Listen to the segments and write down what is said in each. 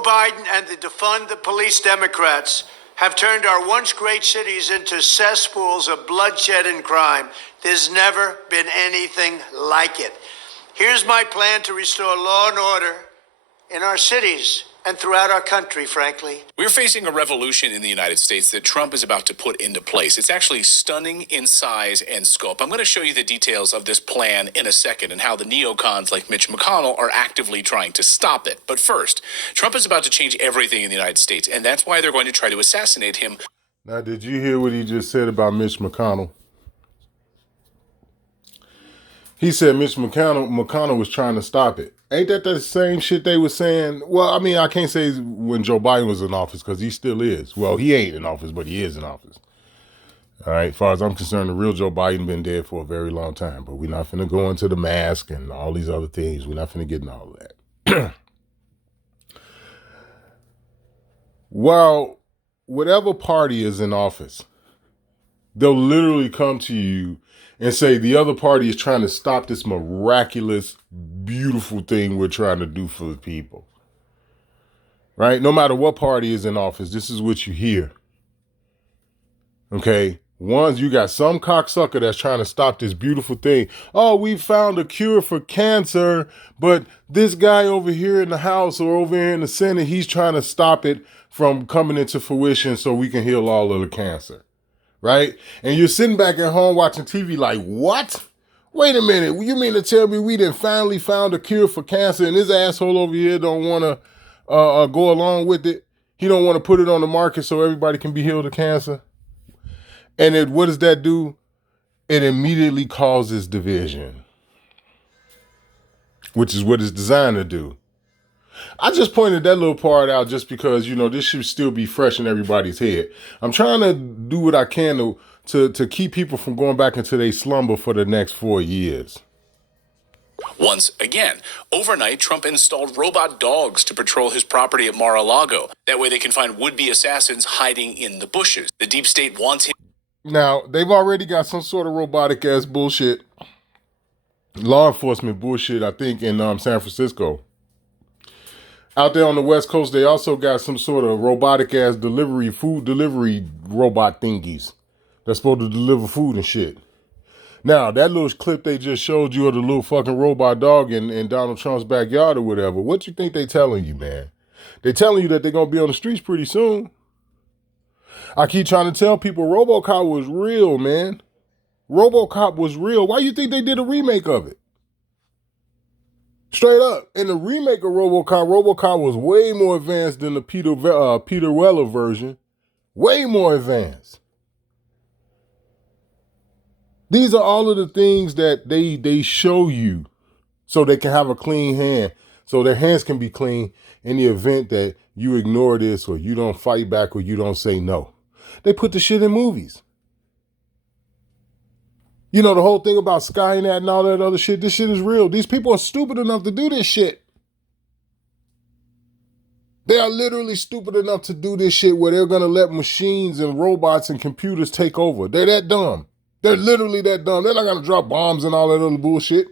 Joe Biden and the defund the police Democrats have turned our once great cities into cesspools of bloodshed and crime. There's never been anything like it. Here's my plan to restore law and order in our cities and throughout our country, frankly. We're facing a revolution in the United States that Trump is about to put into place. It's actually stunning in size and scope. I'm going to show you the details of this plan in a second and how the neocons like Mitch McConnell are actively trying to stop it. But first, Trump is about to change everything in the United States, and that's why they're going to try to assassinate him. Now, did you hear what he just said about Mitch McConnell? He said Mitch McConnell was trying to stop it. Ain't that the same shit they were saying? Well, I mean, I can't say when Joe Biden was in office because he still is. Well, he ain't in office, but he is in office. All right, as far as I'm concerned, the real Joe Biden been dead for a very long time. But we're not finna go into the mask and all these other things. We're not finna get into all of that. Well, whatever party is in office, they'll literally come to you and say the other party is trying to stop this miraculous, beautiful thing we're trying to do for the people. Right? No matter what party is in office, this is what you hear. Okay? Ones, you got some cocksucker that's trying to stop this beautiful thing. Oh, we found a cure for cancer, but this guy over here in the House or over here in the Senate, he's trying to stop it from coming into fruition so we can heal all of the cancer. Right? And you're sitting back at home watching TV like, what? Wait a minute. You mean to tell me we done finally found a cure for cancer and this asshole over here don't want to go along with it? He don't want to put it on the market so everybody can be healed of cancer? And what does that do? It immediately causes division, which is what it's designed to do. I just pointed that little part out just because, this should still be fresh in everybody's head. I'm trying to do what I can to keep people from going back into their slumber for the next 4 years. Once again, overnight, Trump installed robot dogs to patrol his property at Mar-a-Lago. That way they can find would-be assassins hiding in the bushes. The deep state wants him. Now, they've already got some sort of robotic-ass bullshit, law enforcement bullshit, I think, in San Francisco. Out there on the West Coast, they also got some sort of robotic-ass food delivery robot thingies that's supposed to deliver food and shit. Now, that little clip they just showed you of the little fucking robot dog in Donald Trump's backyard or whatever, what you think they telling you, man? They telling you that they're going to be on the streets pretty soon. I keep trying to tell people RoboCop was real, man. RoboCop was real. Why you think they did a remake of it? Straight up. In the remake of RoboCop was way more advanced than the Peter Weller version. Way more advanced. These are all of the things that they show you so they can have a clean hand, so their hands can be clean in the event that you ignore this or you don't fight back or you don't say no. They put the shit in movies. The whole thing about Skynet and all that other shit, this shit is real. These people are stupid enough to do this shit. They are literally stupid enough to do this shit where they're going to let machines and robots and computers take over. They're that dumb. They're literally that dumb. They're not going to drop bombs and all that other bullshit.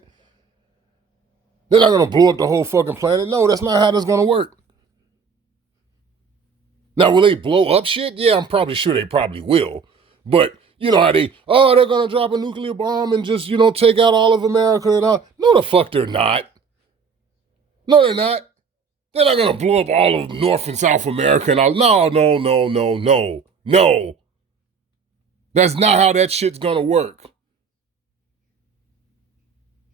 They're not going to blow up the whole fucking planet. No, that's not how that's going to work. Now, will they blow up shit? Yeah, I'm probably sure they probably will. But you know how they're going to drop a nuclear bomb and just, take out all of America and all. No, the fuck they're not. No, they're not. They're not going to blow up all of North and South America and all. No. That's not how that shit's going to work.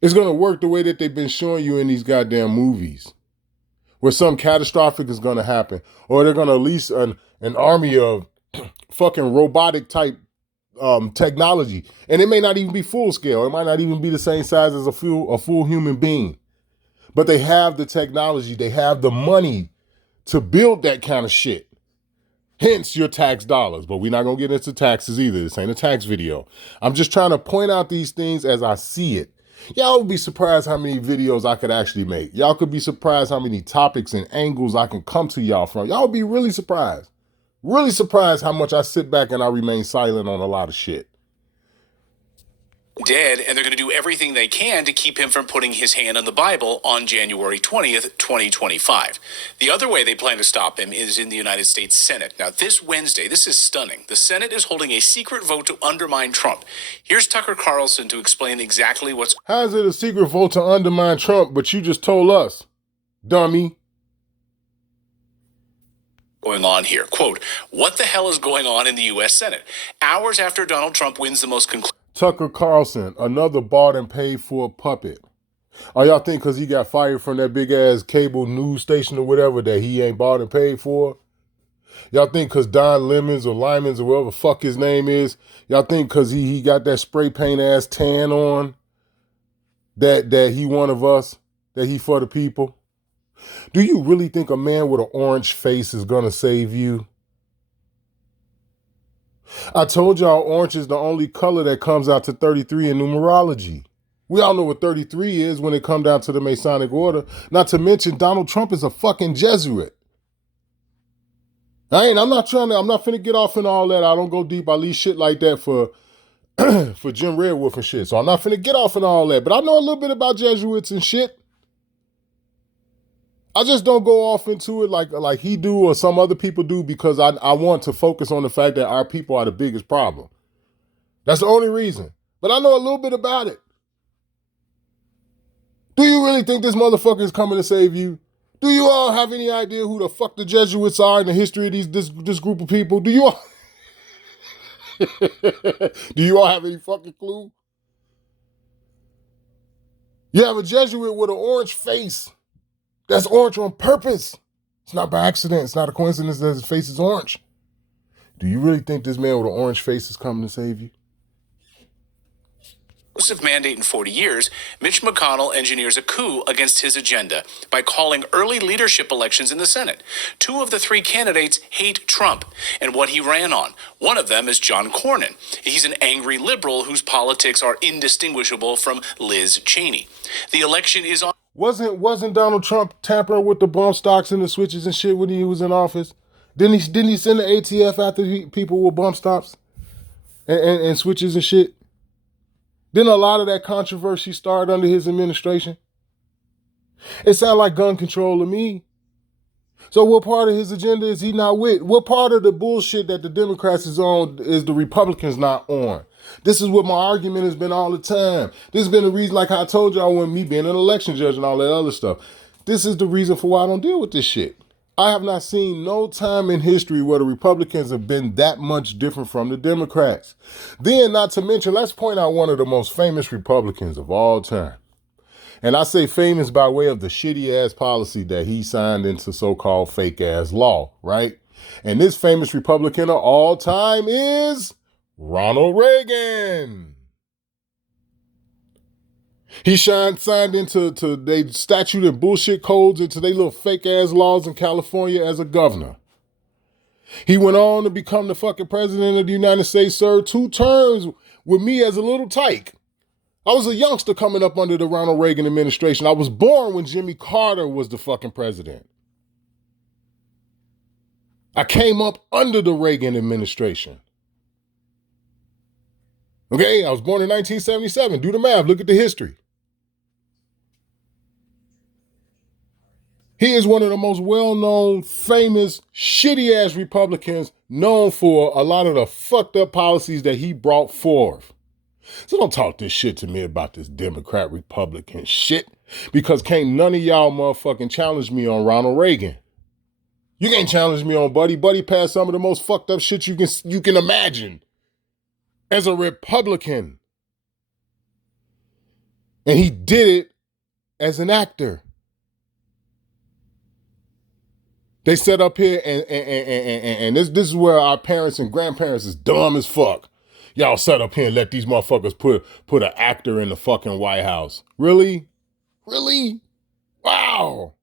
It's going to work the way that they've been showing you in these goddamn movies, where something catastrophic is going to happen, or they're going to release an army of fucking robotic type technology, and it may not even be full scale. It might not even be the same size as a full human being, but they have the technology, they have the money to build that kind of shit. Hence your tax dollars, but we're not going to get into taxes either. This ain't a tax video. I'm just trying to point out these things as I see it. Y'all would be surprised how many videos I could actually make. Y'all could be surprised how many topics and angles I can come to y'all from. Y'all would be really surprised. Really surprised how much I sit back and I remain silent on a lot of shit. dead, and they're going to do everything they can to keep him from putting his hand on the Bible on January 20th, 2025. The other way they plan to stop him is in the United States Senate. Now, this Wednesday, this is stunning. The Senate is holding a secret vote to undermine Trump. Here's Tucker Carlson to explain exactly what's How is it a secret vote to undermine Trump, but you just told us, dummy? going on here. Quote, what the hell is going on in the U.S. Senate? Hours after Donald Trump wins the most Tucker Carlson, another bought and paid for puppet. Oh, y'all think because he got fired from that big ass cable news station or whatever that he ain't bought and paid for? Y'all think because Don Lemons or Lyman's or whatever the fuck his name is, y'all think because he got that spray paint ass tan on that he one of us, that he for the people? Do you really think a man with an orange face is gonna save you? I told y'all orange is the only color that comes out to 33 in numerology. We all know what 33 is when it comes down to the Masonic order. Not to mention Donald Trump is a fucking Jesuit. I'm not finna get off in all that. I don't go deep. I leave shit like that for for Jim Redwolf and shit. So I'm not finna get off in all that. But I know a little bit about Jesuits and shit. I just don't go off into it like he do or some other people do because I want to focus on the fact that our people are the biggest problem. That's the only reason. But I know a little bit about it. Do you really think this motherfucker is coming to save you? Do you all have any idea who the fuck the Jesuits are in the history of this group of people? Do you all do you all have any fucking clue? You have a Jesuit with an orange face. That's orange on purpose. It's not by accident. It's not a coincidence that his face is orange. Do you really think this man with an orange face is coming to save you? exclusive mandate in 40 years, Mitch McConnell engineers a coup against his agenda by calling early leadership elections in the Senate. Two of the three candidates hate Trump and what he ran on. One of them is John Cornyn. He's an angry liberal whose politics are indistinguishable from Liz Cheney. The election is on. Wasn't Donald Trump tampering with the bump stocks and the switches and shit when he was in office? Didn't he send the ATF after people with bump stops and switches and shit? Didn't a lot of that controversy start under his administration? It sounded like gun control to me. So what part of his agenda is he not with? What part of the bullshit that the Democrats is on is the Republicans not on? This is what my argument has been all the time. This has been the reason, like I told y'all, when me being an election judge and all that other stuff. This is the reason for why I don't deal with this shit. I have not seen no time in history where the Republicans have been that much different from the Democrats. Then, not to mention, let's point out one of the most famous Republicans of all time. And I say famous by way of the shitty-ass policy that he signed into so-called fake-ass law, right? And this famous Republican of all time is Ronald Reagan. He signed into they statute and bullshit codes into their little fake-ass laws in California as a governor. He went on to become the fucking president of the United States, served 2 terms with me as a little tyke. I was a youngster coming up under the Ronald Reagan administration. I was born when Jimmy Carter was the fucking president. I came up under the Reagan administration. Okay, I was born in 1977. Do the math. Look at the history. He is one of the most well-known, famous, shitty-ass Republicans known for a lot of the fucked up policies that he brought forth. So don't talk this shit to me about this Democrat Republican shit, because can't none of y'all motherfucking challenge me on Ronald Reagan. You can't challenge me on Buddy. Buddy passed some of the most fucked up shit you can imagine as a Republican. And he did it as an actor. They set up here and this is where our parents and grandparents is dumb as fuck. Y'all set up here and let these motherfuckers put an actor in the fucking White House. Really? Really? Wow.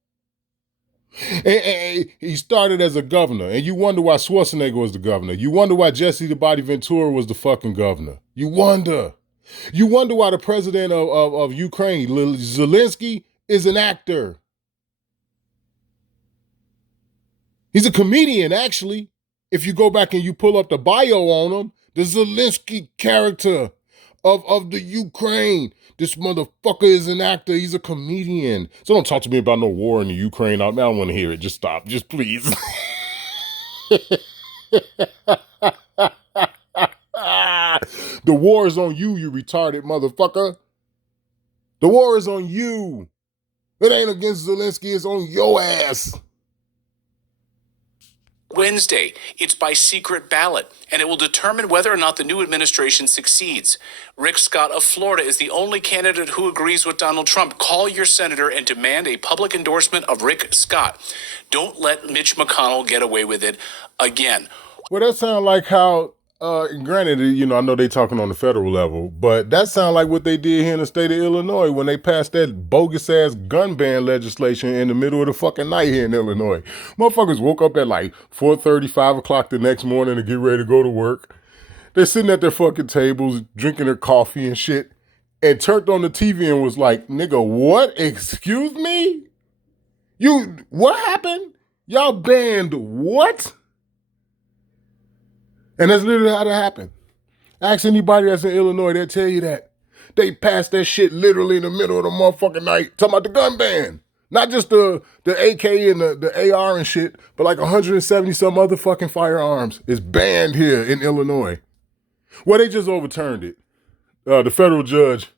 And he started as a governor, and you wonder why Schwarzenegger was the governor. You wonder why Jesse the Body Ventura was the fucking governor. You wonder. You wonder why the president of Ukraine, Zelensky, is an actor. He's a comedian, actually. If you go back and you pull up the bio on him, the Zelensky character of the Ukraine. This motherfucker is an actor. He's a comedian. So don't talk to me about no war in the Ukraine. I don't want to hear it. Just stop. Just please. The war is on you, you retarded motherfucker. The war is on you. It ain't against Zelensky. It's on your ass. Wednesday, it's by secret ballot, and it will determine whether or not the new administration succeeds. Rick Scott of Florida is the only candidate who agrees with Donald Trump. Call your senator and demand a public endorsement of Rick Scott. Don't let Mitch McConnell get away with it again. Well, that sounds like how, granted, you know, I know they talking on the federal level, but that sounds like what they did here in the state of Illinois when they passed that bogus-ass gun ban legislation in the middle of the fucking night here in Illinois. Motherfuckers woke up at like 4:30, 5 o'clock the next morning to get ready to go to work. They're sitting at their fucking tables, drinking their coffee and shit, and turned on the TV and was like, nigga, what? Excuse me? What happened? Y'all banned what? And that's literally how that happened. Ask anybody that's in Illinois, they'll tell you that. They passed that shit literally in the middle of the motherfucking night. Talking about the gun ban. Not just the AK and the AR and shit, but like 170 some other fucking firearms is banned here in Illinois. Well, they just overturned it. The federal judge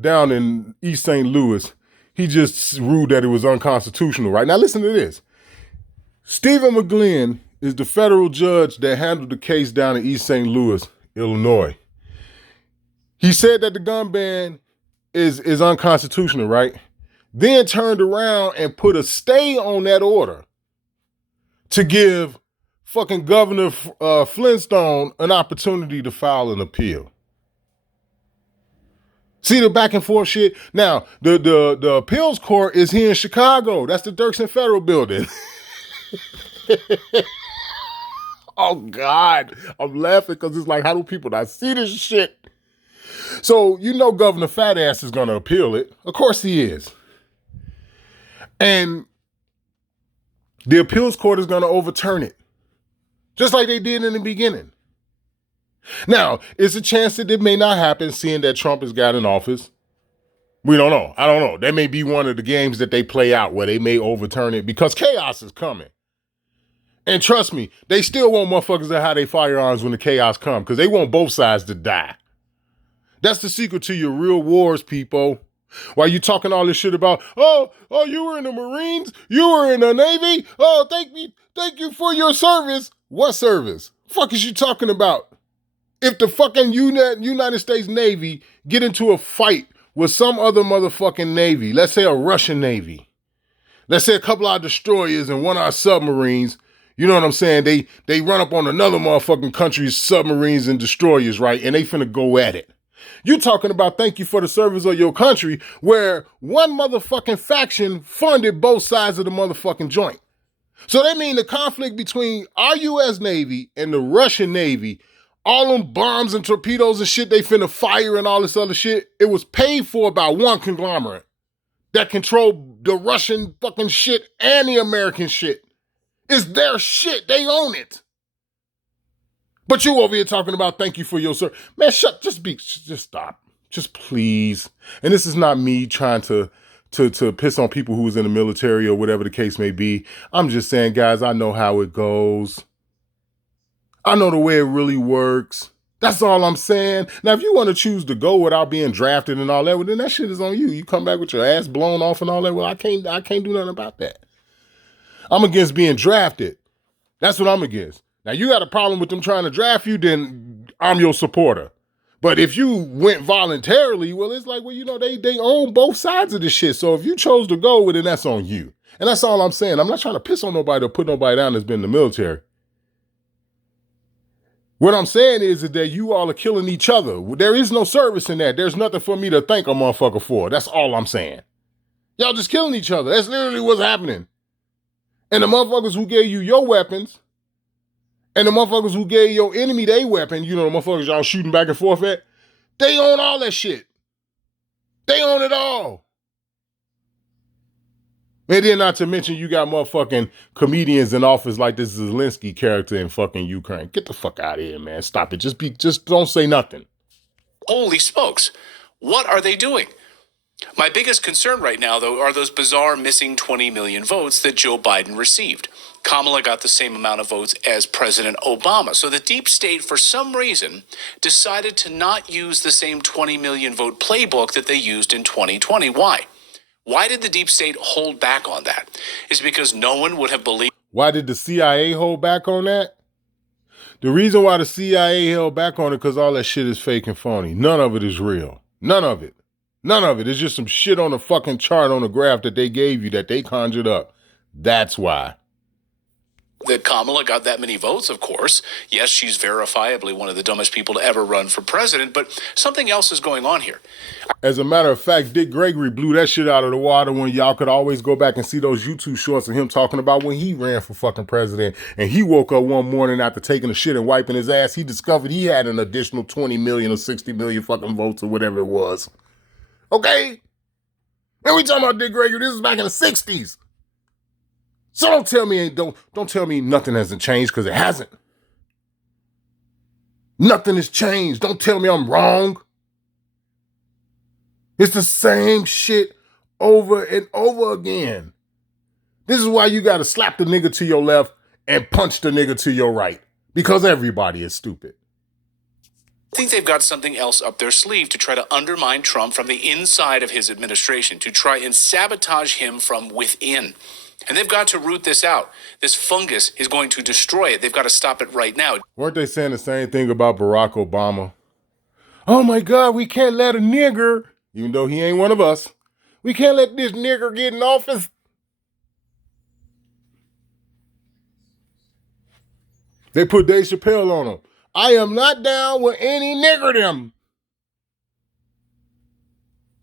down in East St. Louis, he just ruled that it was unconstitutional, right? Now listen to this. Stephen McGlynn is the federal judge that handled the case down in East St. Louis, Illinois. He said that the gun ban is unconstitutional, right? Then turned around and put a stay on that order to give fucking Governor Flintstone an opportunity to file an appeal. See the back and forth shit? Now, the appeals court is here in Chicago. That's the Dirksen Federal Building. Oh, God. I'm laughing because it's like, how do people not see this shit? So, you know Governor Fat Ass is going to appeal it. Of course he is. And the appeals court is going to overturn it. Just like they did in the beginning. Now, it's a chance that it may not happen, seeing that Trump has got in office. We don't know. I don't know. That may be one of the games that they play out where they may overturn it because chaos is coming. And trust me, they still want motherfuckers to have their firearms when the chaos comes because they want both sides to die. That's the secret to your real wars, people. While you talking all this shit about, oh, you were in the Marines, you were in the Navy, oh, thank you for your service. What service? Fuck is you talking about? If the fucking United States Navy get into a fight with some other motherfucking Navy, let's say a Russian Navy, let's say a couple of our destroyers and one of our submarines, you know what I'm saying? They run up on another motherfucking country's submarines and destroyers, right? And they finna go at it. You talking about thank you for the service of your country, where one motherfucking faction funded both sides of the motherfucking joint. So that mean the conflict between our U.S. Navy and the Russian Navy, all them bombs and torpedoes and shit they finna fire and all this other shit, it was paid for by one conglomerate that controlled the Russian fucking shit and the American shit. It's their shit. They own it. But you over here talking about thank you for your service. Man, just stop. Just please. And this is not me trying to piss on people who was in the military or whatever the case may be. I'm just saying, guys, I know how it goes. I know the way it really works. That's all I'm saying. Now, if you want to choose to go without being drafted and all that, well, then that shit is on you. You come back with your ass blown off and all that. Well, I can't do nothing about that. I'm against being drafted. That's what I'm against. Now, you got a problem with them trying to draft you, then I'm your supporter. But if you went voluntarily, well, it's like, well, you know, they own both sides of this shit. So if you chose to go, well, then that's on you. And that's all I'm saying. I'm not trying to piss on nobody or put nobody down that's been in the military. What I'm saying is that you all are killing each other. There is no service in that. There's nothing for me to thank a motherfucker for. That's all I'm saying. Y'all just killing each other. That's literally what's happening. And the motherfuckers who gave you your weapons and the motherfuckers who gave your enemy their weapon, you know, the motherfuckers y'all shooting back and forth at, they own all that shit. They own it all. And then not to mention you got motherfucking comedians in office like this Zelensky character in fucking Ukraine. Get the fuck out of here, man. Stop it. Just don't say nothing. Holy smokes. What are they doing? My biggest concern right now, though, are those bizarre missing 20 million votes that Joe Biden received. Kamala got the same amount of votes as President Obama. So the deep state, for some reason, decided to not use the same 20 million vote playbook that they used in 2020. Why? Why did the deep state hold back on that? Is it because no one would have believed? Why did the CIA hold back on that? The reason why the CIA held back on it because all that shit is fake and phony. None of it is real. None of it. None of it. It's just some shit on a fucking chart on a graph that they gave you that they conjured up. That's why. That Kamala got that many votes, of course. Yes, she's verifiably one of the dumbest people to ever run for president, but something else is going on here. As a matter of fact, Dick Gregory blew that shit out of the water when y'all could always go back and see those YouTube shorts of him talking about when he ran for fucking president and he woke up one morning after taking a shit and wiping his ass, he discovered he had an additional 20 million or 60 million fucking votes or whatever it was. Okay? And we talking about Dick Gregory, this is back in the 60s. So don't tell me nothing hasn't changed, because it hasn't. Nothing has changed. Don't tell me I'm wrong. It's the same shit over and over again. This is why you gotta slap the nigga to your left and punch the nigga to your right. Because everybody is stupid. I think they've got something else up their sleeve to try to undermine Trump from the inside of his administration, to try and sabotage him from within. And they've got to root this out. This fungus is going to destroy it. They've got to stop it right now. Weren't they saying the same thing about Barack Obama? Oh my God, we can't let a nigger, even though he ain't one of us, we can't let this nigger get in office. They put Dave Chappelle on him. I am not down with any niggerdom.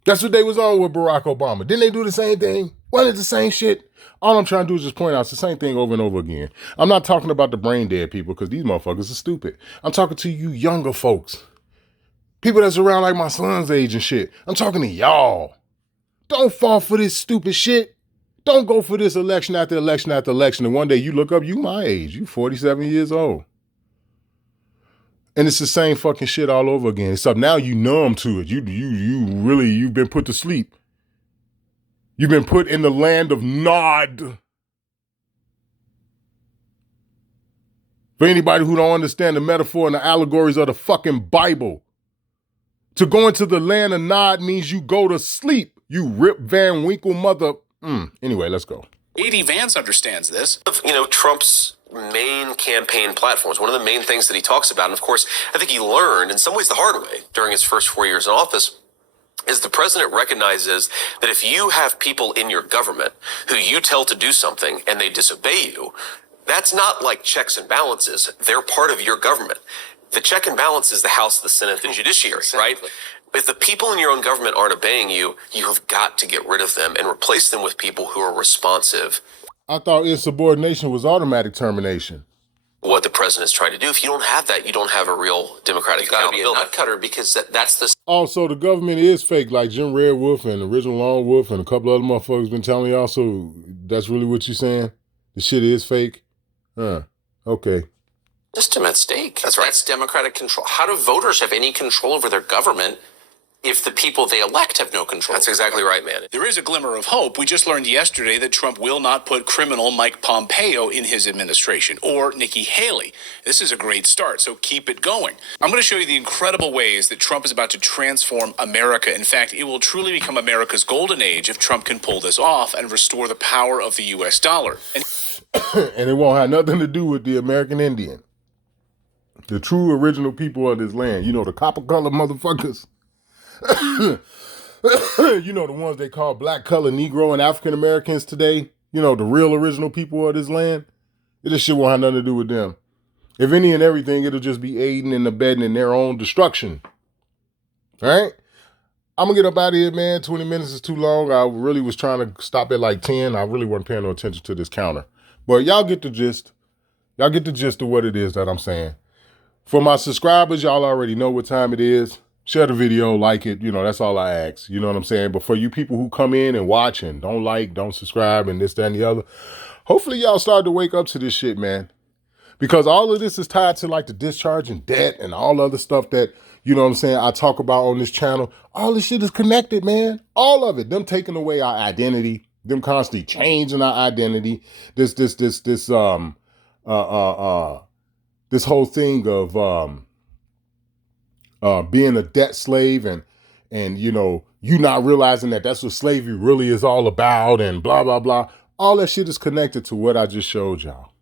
That's what they was on with Barack Obama. Didn't they do the same thing? Wasn't it the same shit? All I'm trying to do is just point out it's the same thing over and over again. I'm not talking about the brain dead people because these motherfuckers are stupid. I'm talking to you younger folks. People that's around like my son's age and shit. I'm talking to y'all. Don't fall for this stupid shit. Don't go for this election after election after election. And one day you look up, you my age. You 47 years old. And it's the same fucking shit all over again. Except now you numb to it. You've been put to sleep. You've been put in the land of Nod. For anybody who don't understand the metaphor and the allegories of the fucking Bible, to go into the land of Nod means you go to sleep. You Rip Van Winkle mother. Anyway, let's go. A.D. Vance understands this. Trump's main campaign platforms, one of the main things that he talks about, and of course, I think he learned in some ways the hard way during his first 4 years in office, is the president recognizes that if you have people in your government who you tell to do something and they disobey you, that's not like checks and balances. They're part of your government. The check and balance is the House, the Senate, the judiciary, right? If the people in your own government aren't obeying you, you have got to get rid of them and replace them with people who are responsive. I thought insubordination was automatic termination. What the president's trying to do. If you don't have that, you don't have a real democratic accountability. Got to be a nut cutter because that's the Also, the government is fake, like Jim Red Wolf and Original Lone Wolf and a couple other motherfuckers been telling y'all. So that's really what you're saying? The shit is fake? Okay. system at stake. That's right. That's democratic control. How do voters have any control over their government if the people they elect have no control? That's exactly right, man. There is a glimmer of hope. We just learned yesterday that Trump will not put criminal Mike Pompeo in his administration, or Nikki Haley. This is a great start, so keep it going. I'm going to show you the incredible ways that Trump is about to transform America. In fact, it will truly become America's golden age if Trump can pull this off and restore the power of the U.S. dollar. And it won't have nothing to do with the American Indian. The true original people of this land. You know, the copper-colored motherfuckers. You know, the ones they call black-colored Negro and African Americans today. You know, the real original people of this land. This shit won't have nothing to do with them. If any and everything, it'll just be aiding and abetting in their own destruction. All right? I'm going to get up out of here, man. 20 minutes is too long. I really was trying to stop at like 10. I really wasn't paying no attention to this counter. But y'all get the gist. Y'all get the gist of what it is that I'm saying. For my subscribers, y'all already know what time it is. Share the video, like it. You know, that's all I ask. You know what I'm saying? But for you people who come in and watch and don't like, don't subscribe, and this, that, and the other, hopefully y'all start to wake up to this shit, man. Because all of this is tied to like the discharge and debt and all other stuff that, you know what I'm saying, I talk about on this channel, all this shit is connected, man. All of it. Them taking away our identity, them constantly changing our identity. This whole thing of being a debt slave and you know, you not realizing that that's what slavery really is all about and blah, blah, blah. All that shit is connected to what I just showed y'all.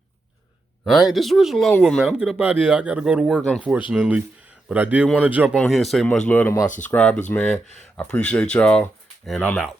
All right, this is Rich Longwood, man. I'm getting up out of here. I got to go to work, unfortunately. But I did want to jump on here and say much love to my subscribers, man. I appreciate y'all, and I'm out.